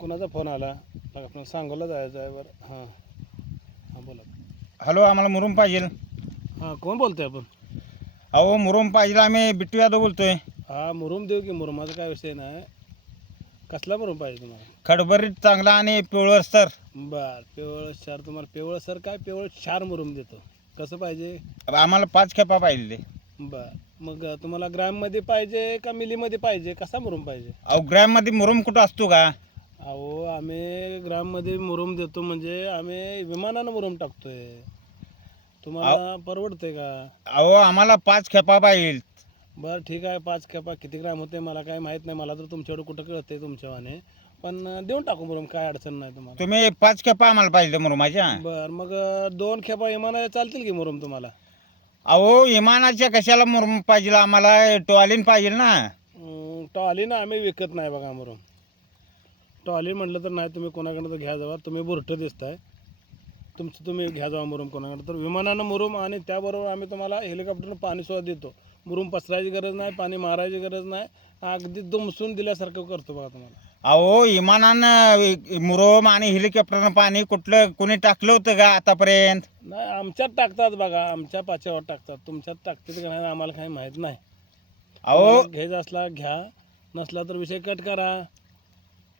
कुणाचा फोन आला? बघा आपण सांगोला जायचं आहे बरं. हां हां बोला. हॅलो, आम्हाला मुरुम पाहिजे. हां कोण बोलतोय आपण? अहो मुरुम पाहिजे, आम्ही बिट्टू यादव बोलतोय. हां मुरुम देऊ की, मुरुमाचा काय विषय नाही. कसला मुरुम पाहिजे तुम्हाला? खडबरीत चांगला आणि पिवळं सर. बरं पिवळ क्षार तुम्हाला पिवळ सर काय पिवळ क्षार मुरुम देतो. कसं पाहिजे? आम्हाला 5 खेपा पाहिजे. बरं मग तुम्हाला ग्राममध्ये पाहिजे का मिलीमध्ये पाहिजे? कसा मुरुम पाहिजे? अहो ग्रॅममध्ये मुरुम कुठं असतो का? अहो आम्ही ग्राममध्ये मुरुम देतो म्हणजे आम्ही विमानानं मुरुम टाकतोय. तुम्हाला परवडते का? अहो आम्हाला 5 खेपा पाहिजे. बरं ठीक आहे. 5 खेपा किती ग्राम होते मला काय माहीत नाही. मला तर तुमच्याकडे कुठं कळते तुमच्यावाने. पण देऊन टाकू मुरुम, काय अडचण नाही तुम्हाला. तुम्ही 5 खेपा आम्हाला पाहिजे मुरुमाच्या. बरं मग 2 खेपा विमानाला चालतील की मुरुम तुम्हाला? अहो विमानाच्या कशाला मुरुम पाहिजे, आम्हाला टॉलीन पाहिजे ना. टॉलीनं आम्ही विकत नाही बघा मुरुम. टॉली म्हटलं तर नाही, तुम्ही कोणाकडनं तर घ्या जावा. तुम्ही बुरटं दिसताय, तुमचं तुम्ही घ्या जावा मुरुम कोणाकडं. तर विमानानं मुरुम आणि त्याबरोबर आम्ही तुम्हाला हेलिकॉप्टरनं पाणीसुद्धा देतो. मुरुम पसरायची गरज नाही, पाणी मारायची गरज नाही. अगदी दुमसून दिल्यासारखं करतो बघा तुम्हाला. अहो विमानानं मुरुम आणि हेलिकॉप्टरनं पाणी कुठलं कोणी टाकलं होतं का आतापर्यंत? नाही आमच्यात टाकतात बघा, आमच्या पाच्यावर टाकतात. तुमच्यात टाकतात का नाही आम्हाला काही माहीत नाही. अहो घ्यायचा असला घ्या, नसला तर विषय कट करा.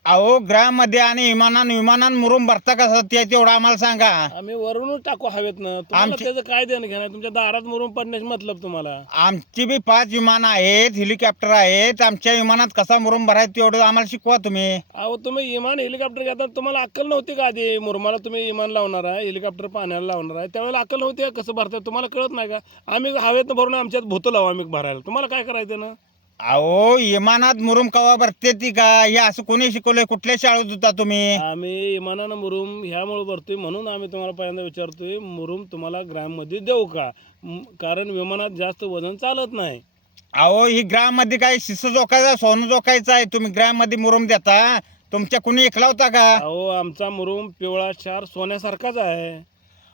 अहो ग्राममध्ये आणि विमानानं मुरुम भरता कसं ते तेवढं आम्हाला सांगा. आम्ही वरूनच टाकू हवेतनं. तुम्हाला त्याचं काय देणं घेणं आहे? तुमच्या दारात मुरुम पडण्याची मतलब तुम्हाला. आमची बी 5 विमान आहेत, हेलिकॉप्टर आहेत. आमच्या विमानात कसा मुरुम भरायचा तेवढं आम्हाला शिकवा तुम्ही. अहो तुम्ही विमान हेलिकॉप्टर घेता, तुम्हाला अक्कल नव्हती का आधी? मुरुमाला तुम्ही विमान लावणार आहे, हेलिकॉप्टर पाण्याला लावणार आहे, त्यावेळेला अक्कल नव्हती का कसं भरताय? तुम्हाला कळत नाही का? आम्ही हवेतनं भरून आमच्यात भूतं लावू आम्ही भरायला. तुम्हाला काय करायचं ना? अहो विमानात मुरुम कवा भरते ती का? हे असं कोणी शिकवलंय? कुठल्या शाळेत होता तुम्ही? आम्ही विमानानं मुरुम ह्यामुळे भरतोय म्हणून आम्ही तुम्हाला पहिल्यांदा विचारतोय, मुरुम तुम्हाला ग्राममध्ये देऊ का? कारण विमानात जास्त वजन चालत नाही. अहो ही ग्राममध्ये काय शिस्त जोखायचा, सोनं जोखायचं आहे. तुम्ही ग्राममध्ये मुरुम देता, तुमच्या कुणी ऐकला होता का? अहो आमचा मुरुम पिवळा क्षार सोन्यासारखाच आहे.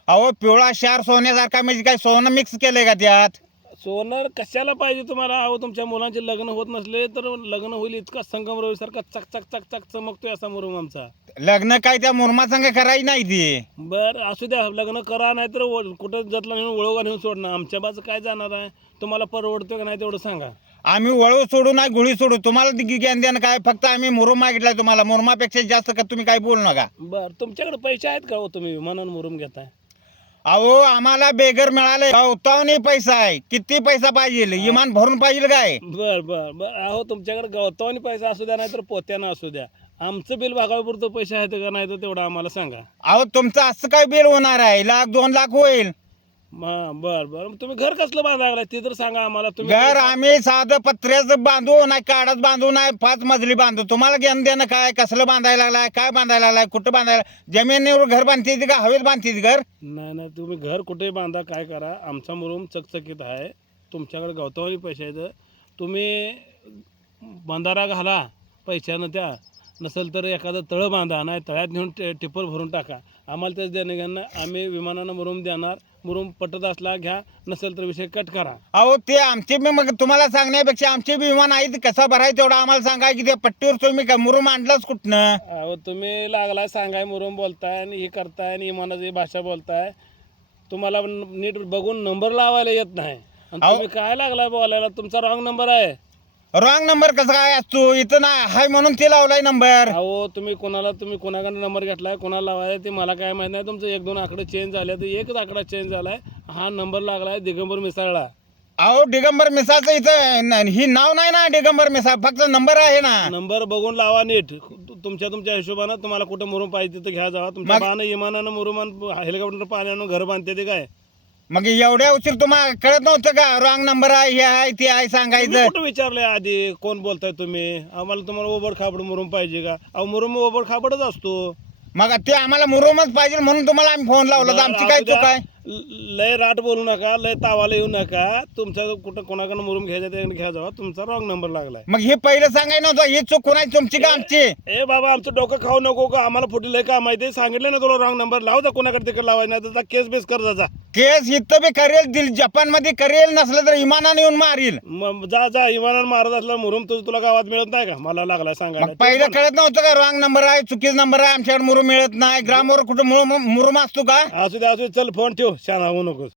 अहो पिवळा क्षार सोन्यासारखा म्हणजे काय सोनं मिक्स केलंय का त्यात? सोनं कशाला पाहिजे तुम्हाला? अहो तुमच्या मुलांचे लग्न होत नसले तर लग्न होईल इतका संगमरवरीसारखा चक चक चक चक चमकतोय असा मुरुम आमचा. लग्न काय त्या मुरुमा संग करायची नाही ती. बरं असू द्या, लग्न करा नाही तर कुठं जतला नेऊन वळवगा नेऊन सोडणार. आमच्या बाजू काय जाणार आहे? तुम्हाला परवडतं का नाही तेवढं सांगा. आम्ही वळू सोडू नाही गुळी सोडू, तुम्हाला ज्ञान द्या काय? फक्त आम्ही मुरुम मागितलाय तुम्हाला. मुरुमापेक्षा जास्त का तुम्ही काय बोलू नका. बरं तुमच्याकडे पैसे आहेत का हो? तुम्ही विमानानं मुरुम घेताय. अहो आम्हाला बेगर मिळाले, गवतावनी पैसा आहे. किती पैसा पाहिजे? इमान भरून पाहिजे काय? बरं बरं बरं अहो तुमच्याकडे गवतावानी पैसा असू द्या नाही तर पोत्यानं असू द्या, आमचं बिल भागापुरतं पैसे आहेत का नाही तर तेवढं आम्हाला सांगा. अहो तुमचं असं काय बिल होणार आहे? 1,00,000-2 लाख होईल. बरं बरं तुम्ही घर कसलं बांधायला ते तर सांगा आम्हाला. तुम्ही घर आम्ही साधं पत्र्याचं बांधू नाही, काढत बांधू नाही, 5 मजली बांधू. तुम्हाला ज्ञान देणं काय? कसलं बांधायला लागलाय, काय बांधायला लागलाय, कुठं बांधायला? जमिनीवर घर बांधते का हवेत बांधते घर? नाही नाही तुम्ही घर कुठे बांधा, काय करा. आमचा मुरुम चकचकीत आहे. तुमच्याकडे गवतावानी पैसे आहेत. तुम्ही बंधारा घाला पैशानं, त्या नसेल तर एखादं तळं बांधा, नाही तळ्यात नेऊन टिपर भरून टाका. आम्हाला तेच देणं घेणं. आम्ही विमानानं मुरुम देणार. मुरुम पटत असला घ्या, नसेल तर विषय कट करा. अहो ते आमचे बी, मग तुम्हाला सांगण्यापेक्षा आमचे बी विमान आहेत, कसा भरायचं तेवढं आम्हाला सांगा की. ते पट्टीवर तुम्ही का मुरुम आणलाच कुठनं? अहो तुम्ही लागलाय सांगाय मुरुम बोलताय आणि हे करताय आणि विमानाची भाषा बोलताय. तुम्हाला नीट बघून नंबर लावायला येत नाही आणि तुम्ही काय लागलाय बोलायला? तुमचा रॉंग नंबर आहे. रॉंग नंबर कसा काय असतो? इथं ना हाय म्हणून ते लावलाय नंबर. अहो तुम्ही कोणाकडे नंबर घेतलाय, कोणाला लावाय ते मला काय माहित नाही. तुमचं 1-2 आकडे चेंज झाले, तर एकच आकडा चेंज झालाय. हा नंबर लागलाय दिगंबर मिसाळला. अहो दिगंबर मिसाळचं इथं ही नाव नाही ना, दिगंबर मिसाळ फक्त नंबर आहे ना. नंबर बघून लावा नीट. तुमच्या हिशोबानं तुम्हाला कुठं मुरुम पाहिजे तिथं घ्या जावा. तुमच्या बानं इमानानं मुरुमान हेलिकॉप्टर पाण्यानं घर बांधते ते काय? मग एवढ्या उशीर तुम्हाला कळत नव्हतं का? रॉंग नंबर आहे, हे आहे, ते आहे सांगायचं. कुठं विचारलंय आधी? कोण बोलताय तुम्ही? आम्हाला तुम्हाला ओबड खाबड मुरुम पाहिजे का? अहो मुरुम ओबड खाबडच असतो. मग ते आम्हाला मुरुमच पाहिजे म्हणून तुम्हाला आम्ही फोन लावला. तर आमची काय चूक आहे? लय राट बोलू नका, लय तावाला येऊ नका. तुमच्या कुठं कोणाकडनं मुरुम घ्यायचा त्याकडे घ्या जावा. तुमचा रॉंग नंबर लागलाय. मग हे पहिलं सांगाय नव्हतं, ही चूक कोणाची, तुमची का आमची? ए बाबा, आमचं डोकं खाऊ नको का? आम्हाला फुटी लय काम माहिती सांगितलं ना तुला रॉंग नंबर लाव जा. कोणाकडे तिकडे लावायचं नाही तर केस बेस कर जा. केस इथं बी करेल, जपान मध्ये करेल, नसलं तर इमानाने येऊन मारील. मग जा इमानानं मारत असला मुरुम तुला गावात मिळत नाही का? मला लागलाय सांगायला. मग पहिलं कळत नव्हतं का रॉंग नंबर आहे, चुकीचा नंबर आहे, आमच्याकडे मुरुम मिळत नाही. ग्रामवर कुठं मुरुम असतो का? असू दे चल, फोन ठेव, शाना होऊ नकोस.